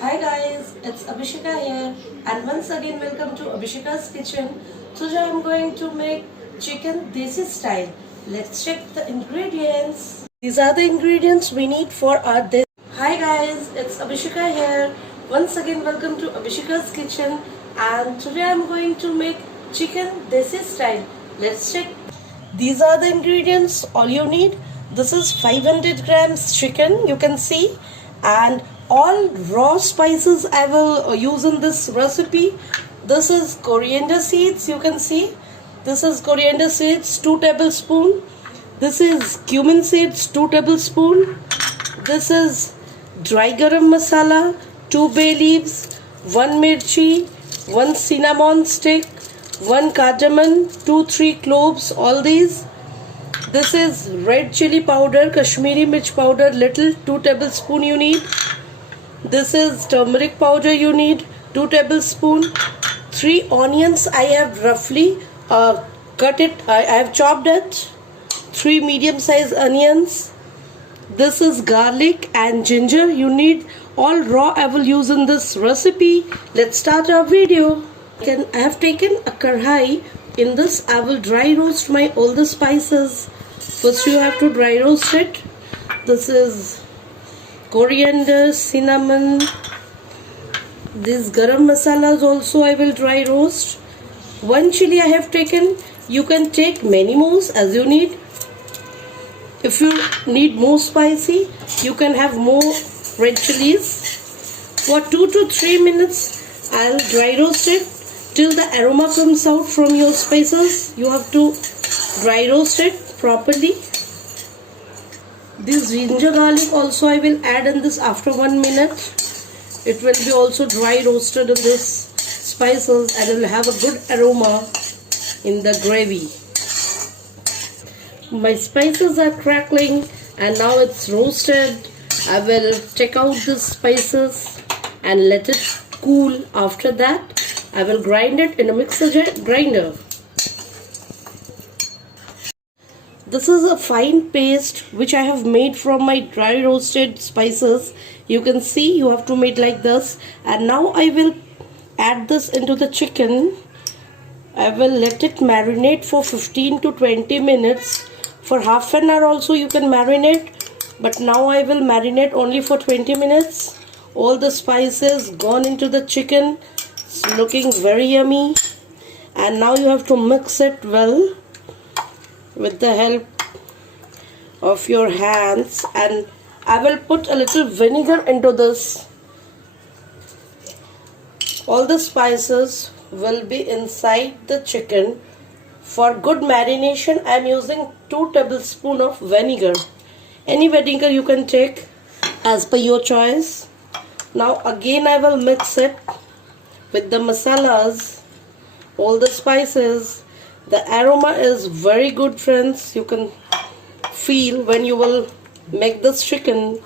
Hi guys, it's Abhisheka here and once again welcome to Abhisheka's kitchen. Today I'm going to make chicken desi style. Let's check the ingredients. These are the ingredients we need for our desi. Hi guys, it's Abhisheka here. Once again welcome to Abhisheka's kitchen and today I'm going to make chicken desi style. Let's check. These are the ingredients all you need. This is 500 grams chicken, you can see, and all raw spices I will use in this recipe. This is coriander seeds, you can see. This is coriander seeds, 2 tablespoons. This is cumin seeds, 2 tablespoons. This is dry garam masala, 2 bay leaves, 1 mirchi, 1 cinnamon stick, 1 cardamom, 2-3 cloves, all these. This is red chili powder, Kashmiri mirch powder, little, 2 tablespoons you need. This is turmeric powder you need, 2 tablespoons. 3 onions I have roughly cut it, I have chopped it. 3 medium sized onions. This is garlic and ginger you need. All raw I will use in this recipe. Let's start our video. I have taken a karhai. In this I will dry roast my all the spices. First you have to dry roast it. This is coriander, cinnamon. This garam masalas also I will dry roast. 1 chili I have taken. You can take many more as you need. If you need more spicy, you can have more red chilies. For 2 to 3 minutes I'll dry roast it till the aroma comes out from your spices. You have to dry roast it properly. This ginger garlic also I will add in this after 1 minute. It will be also dry roasted in this spices and it will have a good aroma in the gravy. My spices are crackling and now it's roasted. I will take out the spices and let it cool. After that I will grind it in a mixer grinder. This is a fine paste which I have made from my dry roasted spices. You can see you have to make like this. And now I will add this into the chicken. I will let it marinate for 15 to 20 minutes. For half an hour also you can marinate. But now I will marinate only for 20 minutes. All the spices gone into the chicken. It's looking very yummy. And now you have to mix it well with the help of your hands, and I will put a little vinegar into this. All the spices will be inside the chicken. For good marination I am using 2 tablespoons of vinegar. Any vinegar you can take as per your choice. Now again I will mix it with the masalas, all the spices. The aroma is very good, friends. You can feel when you will make this chicken.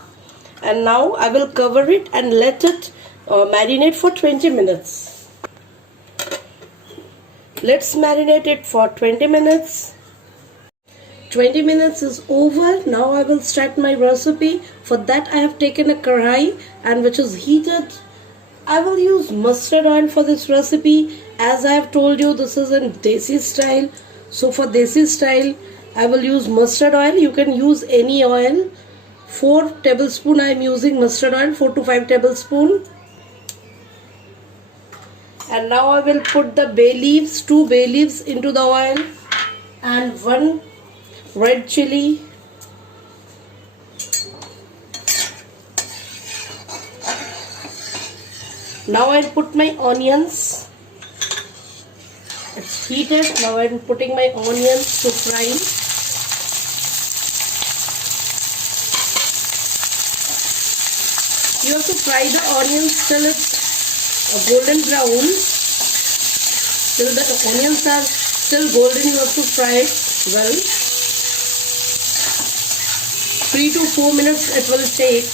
And now I will cover it and let it marinate for 20 minutes. Let's marinate it for 20 minutes. 20 minutes is over. Now I will start my recipe. For that I have taken a karai and which is heated. I will use mustard oil for this recipe. As I have told you, this is in desi style. So for desi style, I will use mustard oil. You can use any oil. 4 tablespoons I am using mustard oil, 4 to 5 tablespoons. And now I will put the bay leaves, 2 bay leaves into the oil and 1 red chili. Now I'll put my onions. It's heated. Now I'm putting my onions to fry. You have to fry the onions till it's a golden brown. Till the onions are still golden, you have to fry it well. 3 to 4 minutes it will take.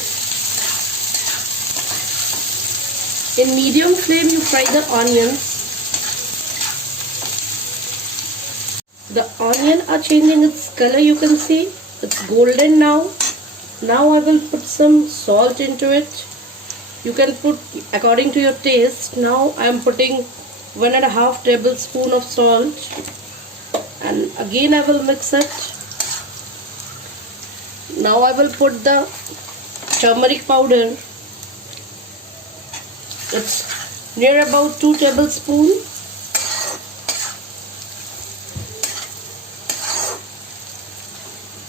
In medium flame you fry the onions. The onion are changing its color, you can see. It's golden now. Now I will put some salt into it. You can put according to your taste. Now I am putting 1.5 tablespoon of salt, and again I will mix it. Now I will put the turmeric powder. It's near about 2 tablespoons.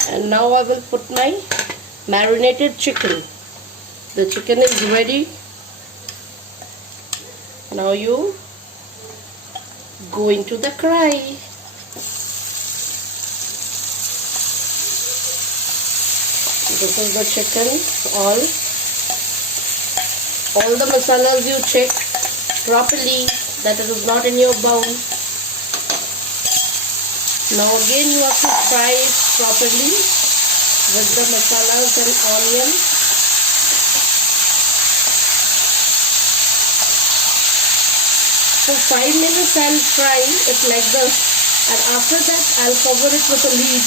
And now I will put my marinated chicken. The chicken is ready. Now you go into the karahi. This is the chicken. All the masalas you check properly that it is not in your bowl. Now again you have to fry it properly with the masalas and onion. For 5 minutes I'll fry it like this, and after that I'll cover it with a lid.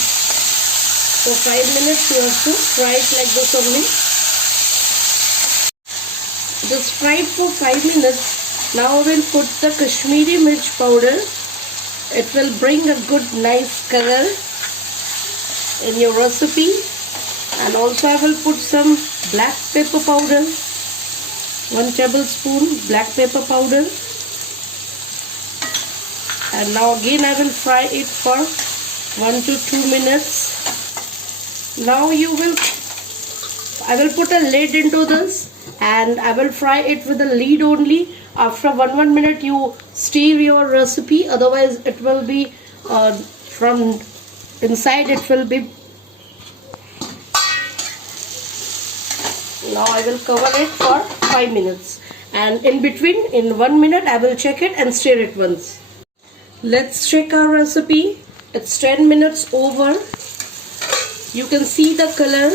For 5 minutes you have to fry it like this only. Just fry it for 5 minutes. Now I will put the Kashmiri mirch powder. It will bring a good nice color in your recipe. And also I will put some black pepper powder. 1 tablespoon black pepper powder. And now again I will fry it for 1 to 2 minutes. Now I will put a lid into this, and I will fry it with a lid only. After 1 minute you stir your recipe, otherwise it will be from inside it will be. Now I will cover it for 5 minutes, and in between in 1 minute I will check it and stir it once. Let's check our recipe. It's 10 minutes over. You can see the color.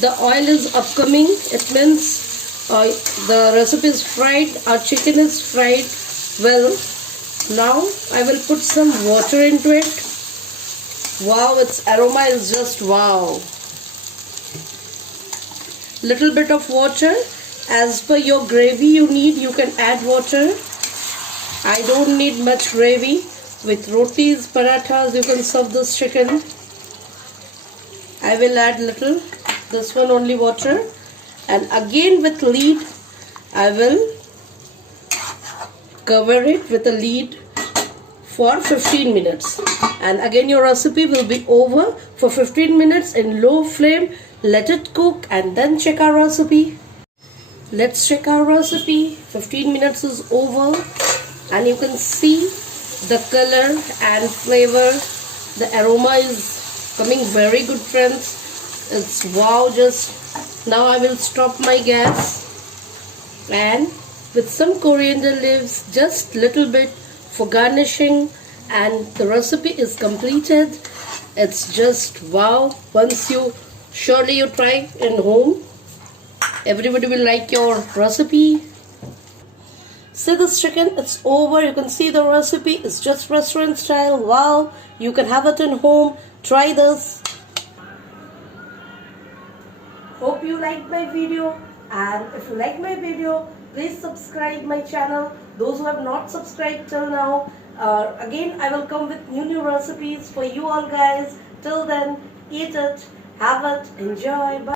The oil is upcoming. It means the recipe is fried. Our chicken is fried well. Now I will put some water into it. Wow, its aroma is just wow. Little bit of water. As per your gravy you need, you can add water. I don't need much gravy. With rotis, parathas, you can serve this chicken. I will add little, this one only water, and again with lid I will cover it with a lid for 15 minutes, and again your recipe will be over for 15 minutes in low flame. Let it cook and then check our recipe. Let's check our recipe. 15 minutes is over, and you can see the color and flavor. The aroma is coming very good, friends. It's wow. Just now I will stop my gas, and with some coriander leaves, just little bit for garnishing, and the recipe is completed. It's just wow. Once you try in home, everybody will like your recipe. See this chicken, it's over. You can see the recipe. It's just restaurant style. Wow, you can have it in home. Try this. Hope you liked my video, and if you like my video, please subscribe my channel. Those who have not subscribed till now, again I will come with new recipes for you all guys. Till then, eat it, have it, enjoy. Bye.